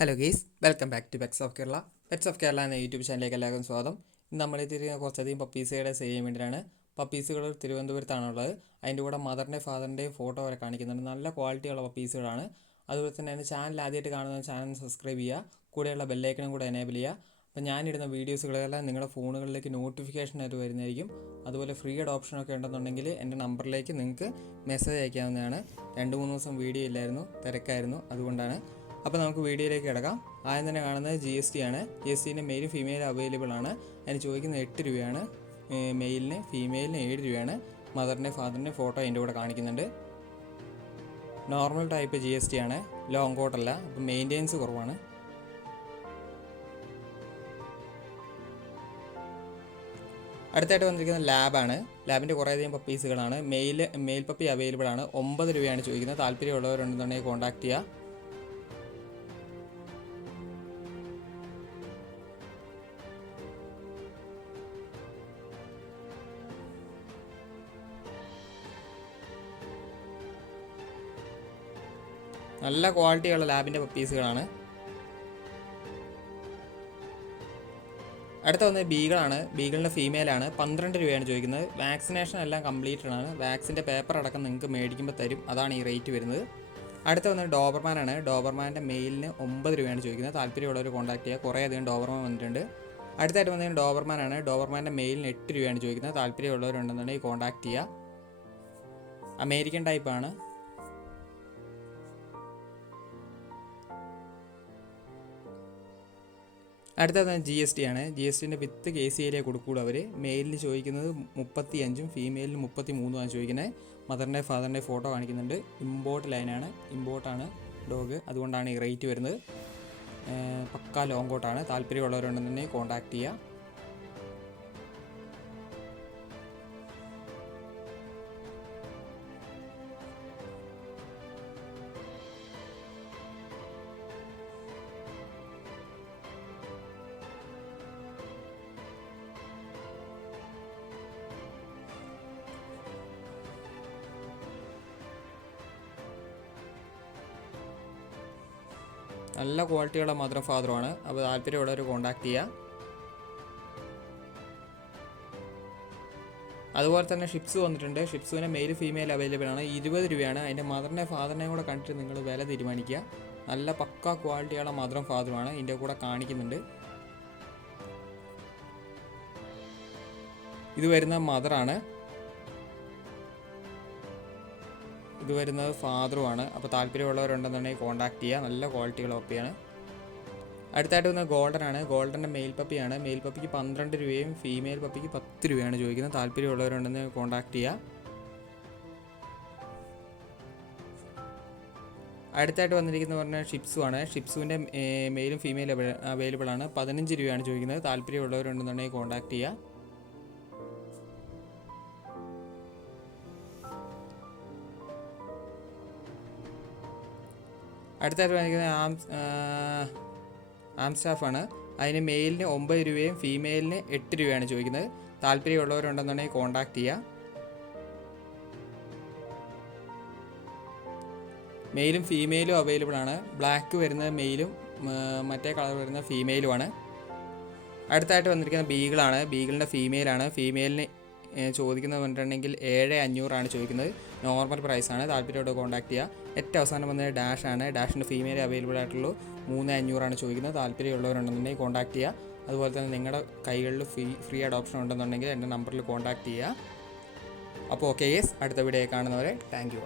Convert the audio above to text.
Hello guys, welcome back to pets of Kerala. Pets of Kerala എന്ന YouTube ചാനലിലേക്ക് എല്ലാവർക്കും സ്വാഗതം. ഇന്ന് നമ്മൾ കുറച്ചധികം പപ്പീസുകളെ സെയിൽ ചെയ്യാൻ വേണ്ടിയിട്ടാണ്. പപ്പീസുകൾ തിരുവനന്തപുരത്താണുള്ളത്. അതിൻ്റെ കൂടെ മദറിൻ്റെയും ഫാദറിൻ്റെയും ഫോട്ടോ വരെ കാണിക്കുന്നുണ്ട്. നല്ല ക്വാളിറ്റിയുള്ള പപ്പീസുകളാണ്. അതുപോലെ തന്നെ എൻ്റെ ചാനൽ ആദ്യമായിട്ട് കാണുന്ന ചാനൽ സബ്സ്ക്രൈബ് ചെയ്യുക, കൂടെയുള്ള ബെല്ലൈക്കണും കൂടെ എനേബിൾ ചെയ്യുക. അപ്പോൾ ഞാനിടുന്ന വീഡിയോസുകളെല്ലാം നിങ്ങളുടെ ഫോണുകളിലേക്ക് നോട്ടിഫിക്കേഷനായിട്ട് വരുന്നതായിരിക്കും. അതുപോലെ ഫ്രീ ഓപ്ഷനൊക്കെ ഉണ്ടെന്നുണ്ടെങ്കിൽ എൻ്റെ നമ്പറിലേക്ക് നിങ്ങൾക്ക് മെസ്സേജ് അയക്കാവുന്നതാണ്. 2-3 ദിവസം വീഡിയോ ഇല്ലായിരുന്നു, തിരക്കായിരുന്നു, അതുകൊണ്ടാണ്. അപ്പോൾ നമുക്ക് വീഡിയോയിലേക്ക് കിടക്കാം. ആദ്യം തന്നെ കാണുന്നത് GST ആണ്. GSTൻ്റെ മെയിലും ഫീമെയിലും അവൈലബിൾ ആണ്. അതിന് ചോദിക്കുന്നത് 8 രൂപയാണ്. മെയിലിന്, ഫീമെയിലിന് 7 രൂപയാണ്. മദറിൻ്റെ ഫാദറിൻ്റെ ഫോട്ടോ അതിൻ്റെ കൂടെ കാണിക്കുന്നുണ്ട്. നോർമൽ ടൈപ്പ് GST ആണ്, ലോങ് കോട്ടല്ല. അപ്പോൾ മെയിൻ്റെനൻസ് കുറവാണ്. അടുത്തായിട്ട് വന്നിരിക്കുന്നത് ലാബാണ്. ലാബിൻ്റെ കുറേയധികം പപ്പീസുകളാണ്. മെയിൽ പപ്പി അവൈലബിൾ ആണ്. 9 രൂപയാണ് ചോദിക്കുന്നത്. താല്പര്യമുള്ളവരുണ്ടെന്നുണ്ടെങ്കിൽ കോൺടാക്ട് ചെയ്യുക. നല്ല ക്വാളിറ്റിയുള്ള ലാബിൻ്റെ പപ്പീസുകളാണ്. അടുത്ത വന്നത് ബീഗിളാണ്. ബീഗിളിൻ്റെ ഫീമെയിലാണ്. 12 രൂപയാണ് ചോദിക്കുന്നത്. വാക്സിനേഷൻ എല്ലാം കംപ്ലീറ്റഡ് ആണ്. വാക്സിൻ്റെ പേപ്പർ അടക്കം നിങ്ങൾക്ക് മേടിക്കുമ്പോൾ തരും. അതാണ് ഈ റേറ്റ് വരുന്നത്. അടുത്ത വന്നത് ഡോബർമാനാണ്. ഡോബർമാൻ്റെ മെയിലിന് 9 രൂപയാണ് ചോദിക്കുന്നത്. താല്പര്യമുള്ളവർ കോൺടാക്ട് ചെയ്യുക. കുറേ അധികം ഡോബർമാൻ വന്നിട്ടുണ്ട്. അടുത്തായിട്ട് വന്നത് ഡോബർമാനാണ്. ഡോബർമാൻ്റെ മെയിലിന് 8 രൂപയാണ് ചോദിക്കുന്നത്. താല്പര്യമുള്ളവരുണ്ടെന്നുണ്ടെങ്കിൽ കോൺടാക്ട് ചെയ്യുക. അമേരിക്കൻ ടൈപ്പാണ്. അടുത്തത് GST ആണ്. GSTൻ്റെ വിത്ത് KCA കൊടുക്കുകയുള്ളൂ അവർ. മെയിലിന് ചോദിക്കുന്നത് 35, ഫീമെയിലിന് 33 ചോദിക്കുന്നത്. മദറിൻ്റെ ഫാദറിൻ്റെ ഫോട്ടോ കാണിക്കുന്നുണ്ട്. ഇമ്പോർട്ട് ലൈനാണ്, ഇമ്പോർട്ടാണ് ഡോഗ്, അതുകൊണ്ടാണ് ഈ റേറ്റ് വരുന്നത്. പക്ക ലോങ് കോട്ടാണ്. താല്പര്യമുള്ളവരുണ്ടെന്നുണ്ടെങ്കിൽ കോൺടാക്ട് ചെയ്യുക. നല്ല ക്വാളിറ്റിയുള്ള മദറും ഫാദറുമാണ്. അപ്പോൾ താല്പര്യമുള്ളവർ കോൺടാക്ട് ചെയ്യുക. അതുപോലെ തന്നെ ഷിപ്സ് വന്നിട്ടുണ്ട്. ഷിപ്സുവിന് മെയിൽ ഫീമെയിൽ അവൈലബിൾ ആണ്. 20 രൂപയാണ്. അതിൻ്റെ മദറിനെ ഫാദറിനെയും കൂടെ കണ്ടിട്ട് നിങ്ങൾ വില തീരുമാനിക്കുക. നല്ല പക്ക ക്വാളിറ്റിയുള്ള മദറും ഫാദറുമാണ്. ഇതിൻ്റെ കൂടെ കാണിക്കുന്നുണ്ട്. ഇത് വരുന്ന മദറാണ്, ഇത് വരുന്നത് ഫാദറുമാണ്. അപ്പോൾ താല്പര്യമുള്ളവരുണ്ടെന്നുണ്ടെങ്കിൽ കോൺടാക്ട് ചെയ്യുക. നല്ല ക്വാളിറ്റിയുള്ള പപ്പിയാണ്. അടുത്തായിട്ട് വന്നത് ഗോൾഡനാണ്. ഗോൾഡൻ്റെ മെയിൽ പപ്പിയാണ്. മെയിൽ പപ്പിക്ക് 12 രൂപയും ഫീമെയിൽ പപ്പിക്ക് 10 രൂപയാണ് ചോദിക്കുന്നത്. താല്പര്യമുള്ളവരുണ്ടെന്ന് കോൺടാക്ട് ചെയ്യുക. അടുത്തായിട്ട് വന്നിരിക്കുന്നത് പറഞ്ഞാൽ ഷിപ്സുമാണ്. ഷിപ്സുവിൻ്റെ മെയിലും ഫീമെയിലും അവൈലബിൾ ആണ്. 15 രൂപയാണ് ചോദിക്കുന്നത്. താല്പര്യമുള്ളവരുണ്ടെന്നുണ്ടെങ്കിൽ കോൺടാക്ട് ചെയ്യുക. അടുത്തായിട്ട് വന്നിരിക്കുന്നത് ആംസ്റ്റാഫാണ്. അതിന് മെയിലിന് 9 രൂപയും ഫീമെയിലിന് 8 രൂപയാണ് ചോദിക്കുന്നത്. താല്പര്യമുള്ളവരുണ്ടെന്നുണ്ടെങ്കിൽ കോൺടാക്ട് ചെയ്യുക. മെയിലും ഫീമെയിലും അവൈലബിൾ ആണ്. ബ്ലാക്ക് വരുന്നത് മെയിലും മറ്റേ കളർ വരുന്നത് ഫീമെയിലുമാണ്. അടുത്തായിട്ട് വന്നിരിക്കുന്നത് ബീഗിളാണ്. ബീഗിളിൻ്റെ ഫീമെയിലാണ്. ഫീമെയിലിന് ചോദിക്കുന്നത് പറഞ്ഞിട്ടുണ്ടെങ്കിൽ 7,500 ചോദിക്കുന്നത്. നോർമൽ പ്രൈസാണ്. താല്പര്യത്തോടെ കോൺടാക്ട് ചെയ്യുക. ഏറ്റവും അവസാനം വന്നത് ഡാഷാണ്. ഡാഷിൻ്റെ ഫീമെയിൽ അവൈലബിൾ ആയിട്ടുള്ളൂ. 3,500 ചോദിക്കുന്നത്. താല്പര്യമുള്ളവരുണ്ടെന്നുണ്ടെങ്കിൽ കോൺടാക്ട് ചെയ്യുക. അതുപോലെ തന്നെ നിങ്ങളുടെ കൈകളിൽ ഫ്രീ അഡോപ്ഷൻ ഉണ്ടെന്നുണ്ടെങ്കിൽ എൻ്റെ നമ്പറിൽ കോൺടാക്ട് ചെയ്യുക. അപ്പോൾ ഓക്കെ യെസ്, അടുത്ത വീഡിയോ കാണുന്നവരെ താങ്ക് യു.